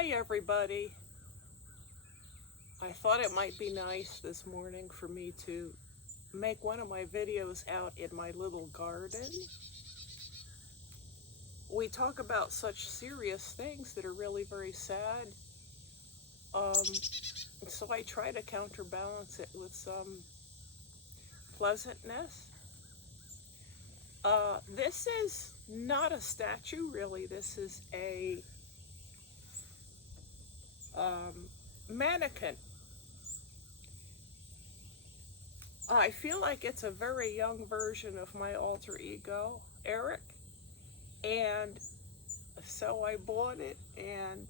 Hi everybody. I thought it might be nice this morning for me to make one of my videos out in my little garden. We talk about such serious things that are really very sad. So I try to counterbalance it with some pleasantness. This is not a statue really. This is a mannequin. I feel like it's a very young version of my alter ego, Eric, and so I bought it and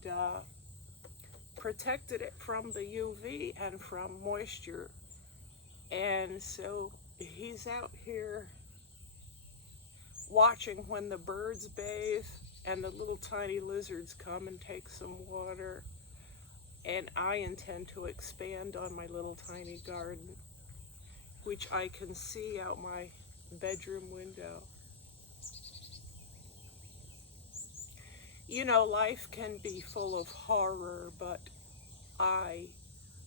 protected it from the UV and from moisture. And so he's out here watching when the birds bathe and the little tiny lizards come and take some water. And I intend to expand on my little tiny garden, which I can see out my bedroom window. You know, life can be full of horror, but I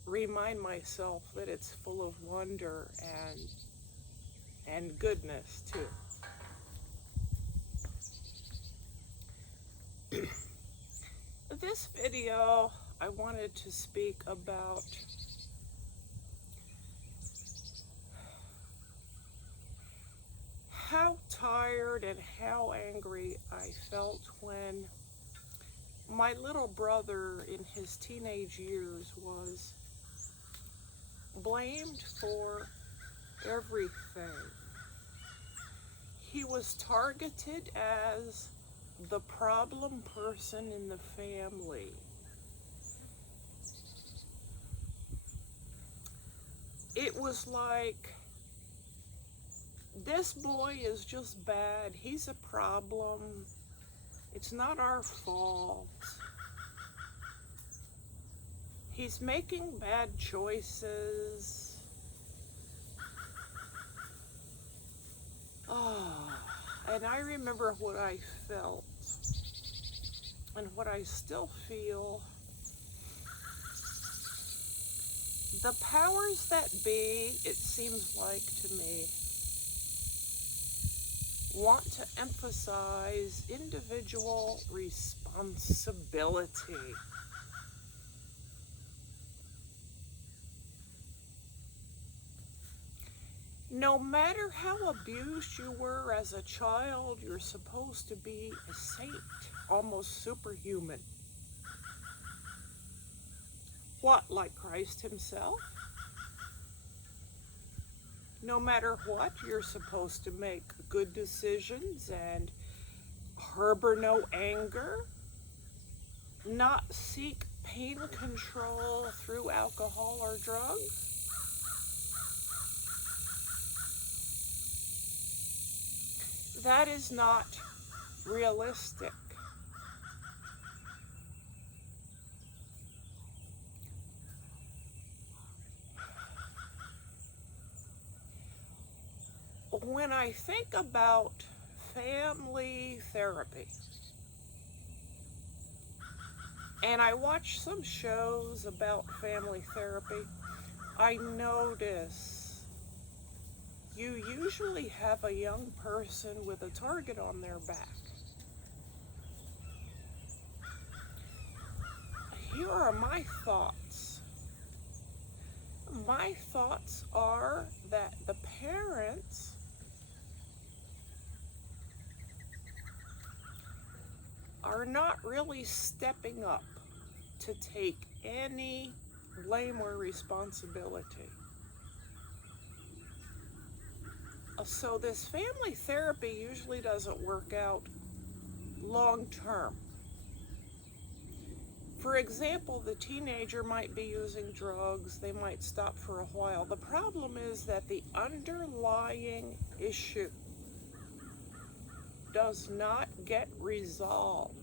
remind myself that it's full of wonder and goodness too. This video, I wanted to speak about how tired and how angry I felt when my little brother in his teenage years was blamed for everything. He was targeted as the problem person in the family. It was like, this boy is just bad. He's a problem. It's not our fault. He's making bad choices. And I remember what I felt and what I still feel. The powers that be, it seems like to me, want to emphasize individual responsibility. No matter how abused you were as a child, you're supposed to be a saint, almost superhuman. What, like Christ himself? No matter what, you're supposed to make good decisions and harbor no anger, not seek pain control through alcohol or drugs. That is not realistic. When I think about family therapy, and I watch some shows about family therapy, I notice you usually have a young person with a target on their back. Here are my thoughts. My thoughts are that the parents are not really stepping up to take any blame or responsibility. So this family therapy usually doesn't work out long term. For example, the teenager might be using drugs, they might stop for a while. The problem is that the underlying issue does not get resolved.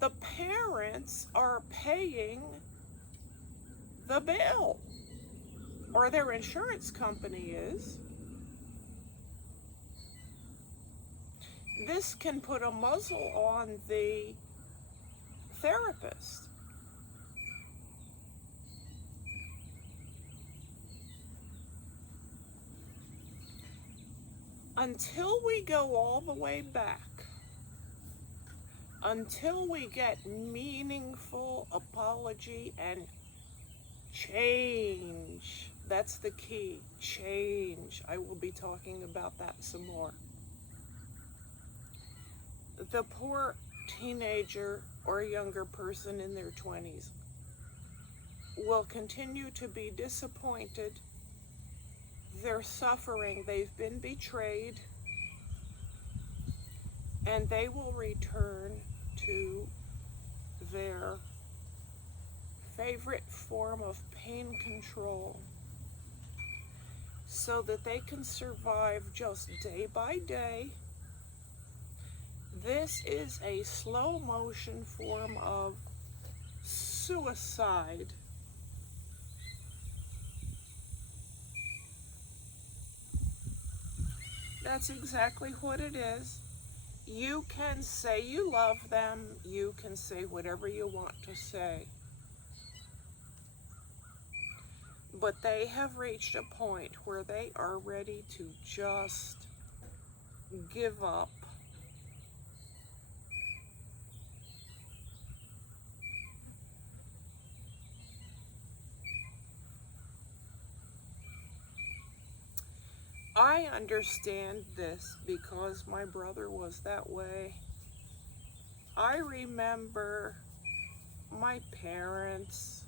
The parents are paying the bill, or their insurance company is. this can put a muzzle on the therapist. Until we go all the way back, until we get meaningful apology and change, that's the key, change. I will be talking about that some more. The poor teenager or younger person in their 20s will continue to be disappointed. They're suffering, they've been betrayed, and they will return to their favorite form of pain control so that they can survive just day by day. This is a slow motion form of suicide. That's exactly what it is. You can say you love them, you can say whatever you want to say, but they have reached a point where they are ready to just give up. I understand this because my brother was that way. I remember my parents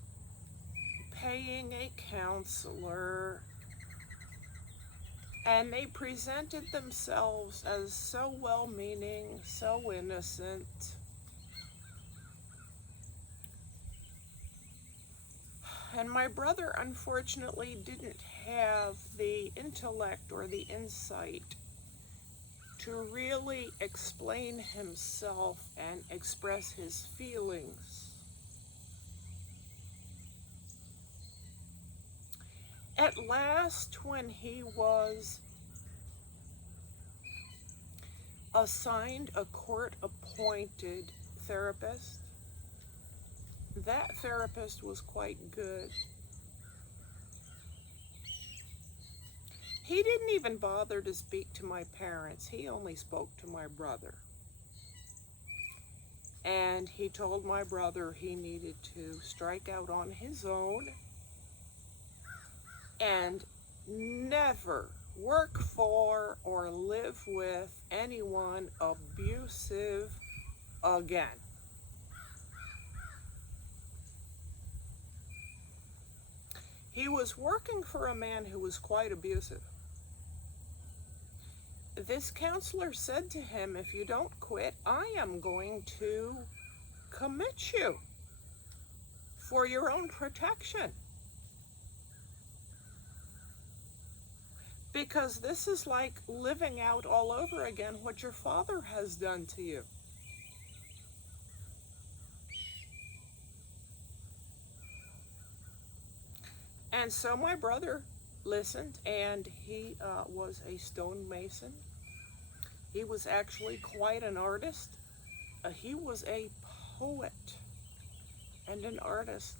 paying a counselor, and they presented themselves as so well-meaning, so innocent. And my brother, unfortunately, didn't have the intellect or the insight to really explain himself and express his feelings. At last, when he was assigned a court-appointed therapist, that therapist was quite good. He didn't even bother to speak to my parents. He only spoke to my brother. And he told my brother he needed to strike out on his own and never work for or live with anyone abusive again. He was working for a man who was quite abusive. This counselor said to him, if you don't quit, I am going to commit you for your own protection. Because this is like living out all over again what your father has done to you. And so my brother listened, and he was a stonemason. He was actually quite an artist. He was a poet and an artist.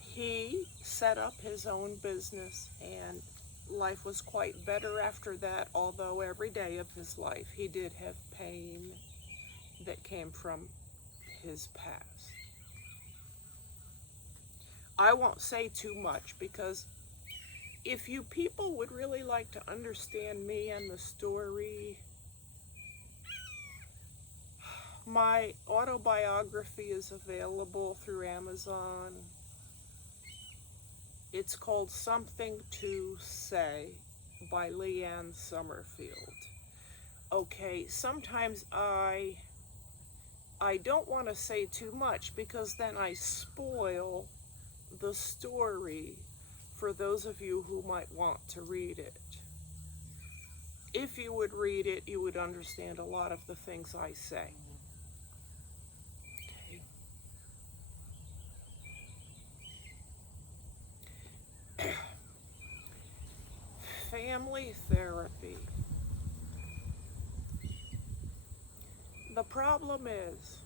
He set up his own business, and life was quite better after that, although every day of his life he did have pain that came from his past. I won't say too much, because if you people would really like to understand me and the story, my autobiography is available through Amazon. It's called Something to Say by Leanne Summerfield. Okay, sometimes I don't want to say too much, because then I spoil the story for those of you who might want to read it. If you would read it, you would understand a lot of the things I say. family therapy. The problem is,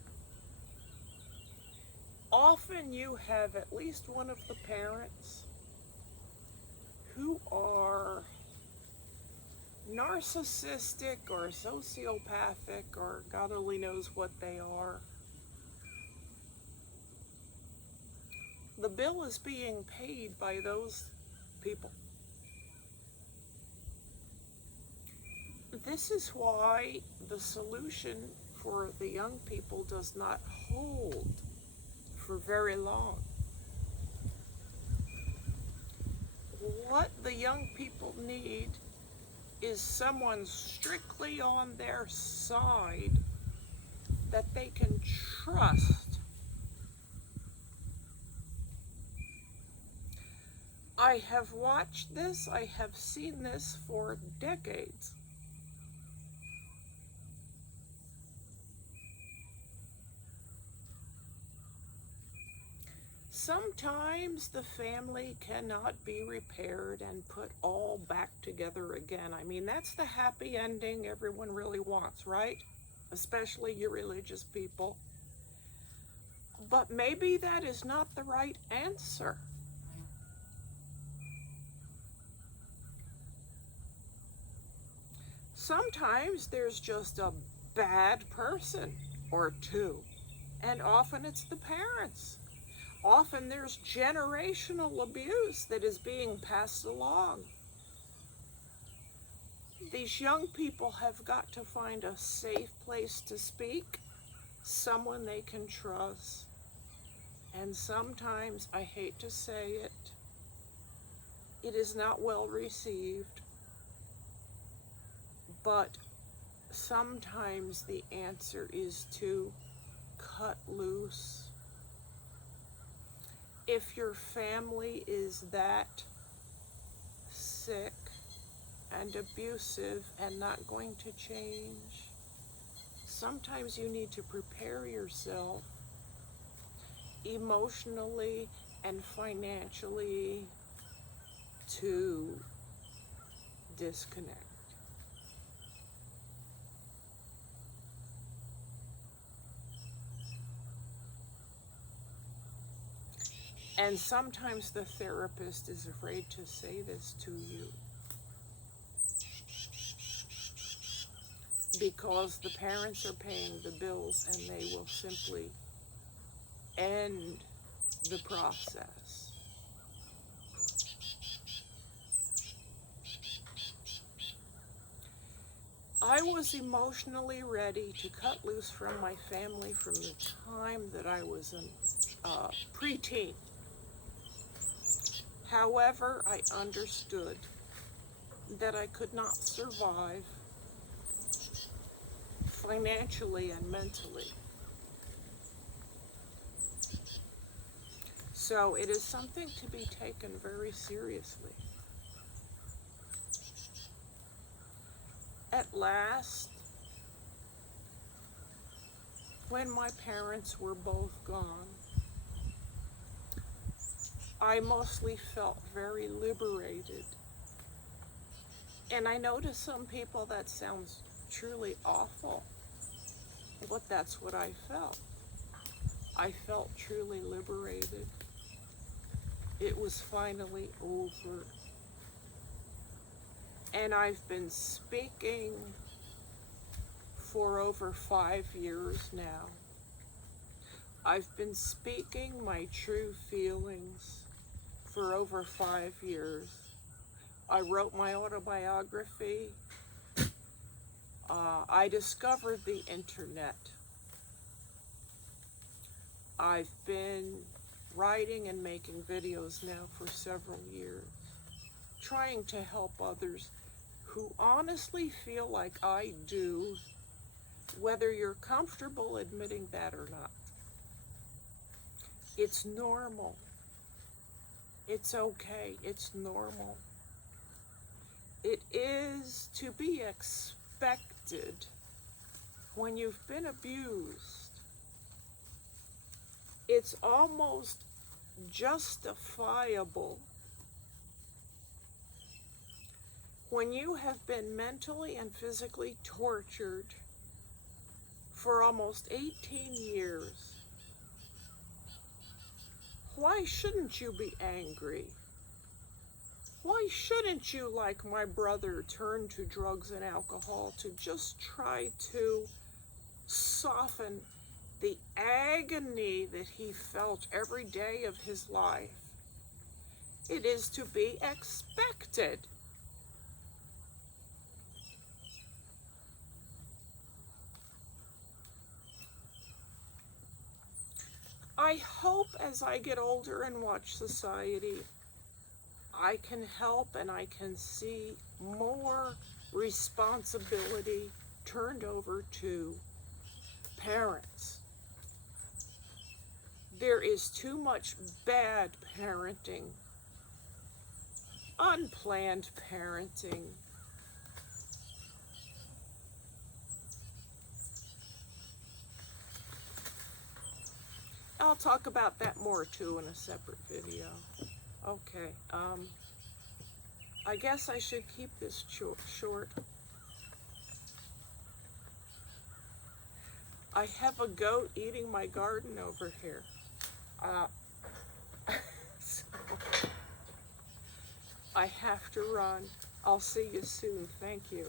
often you have at least one of the parents who are narcissistic or sociopathic, or God only knows what they are. The bill is being paid by those people. This is why the solution for the young people does not hold for very long. What the young people need is someone strictly on their side that they can trust. I have watched this, I have seen this for decades. Sometimes the family cannot be repaired and put all back together again. I mean, that's the happy ending everyone really wants, right? Especially you religious people. But maybe that is not the right answer. Sometimes there's just a bad person or two, and often it's the parents. Often there's generational abuse that is being passed along. These young people have got to find a safe place to speak, someone they can trust. And sometimes, I hate to say it, it is not well received, but sometimes the answer is to cut loose. If your family is that sick and abusive and not going to change, sometimes you need to prepare yourself emotionally and financially to disconnect. And sometimes the therapist is afraid to say this to you because the parents are paying the bills and they will simply end the process. I was emotionally ready to cut loose from my family from the time that I was a preteen. However, I understood that I could not survive financially and mentally. So it is something to be taken very seriously. At last, when my parents were both gone, I mostly felt very liberated. And I know to some people that sounds truly awful, but that's what I felt. I felt truly liberated. It was finally over. And I've been speaking for over 5 years now. I've been speaking my true feelings for over 5 years. I wrote my autobiography. I discovered the internet. I've been writing and making videos now for several years, trying to help others who honestly feel like I do, whether you're comfortable admitting that or not. It's normal. It's okay. It's normal. It is to be expected when you've been abused. It's almost justifiable When you have been mentally and physically tortured for almost 18 years, why shouldn't you be angry? Why shouldn't you, like my brother, turn to drugs and alcohol to just try to soften the agony that he felt every day of his life? It is to be expected. I hope as I get older and watch society, I can help and I can see more responsibility turned over to parents. There is too much bad parenting, unplanned parenting. I'll talk about that more too in a separate video. Okay, I guess I should keep this short. I have a goat eating my garden over here. So I have to run. I'll see you soon. Thank you.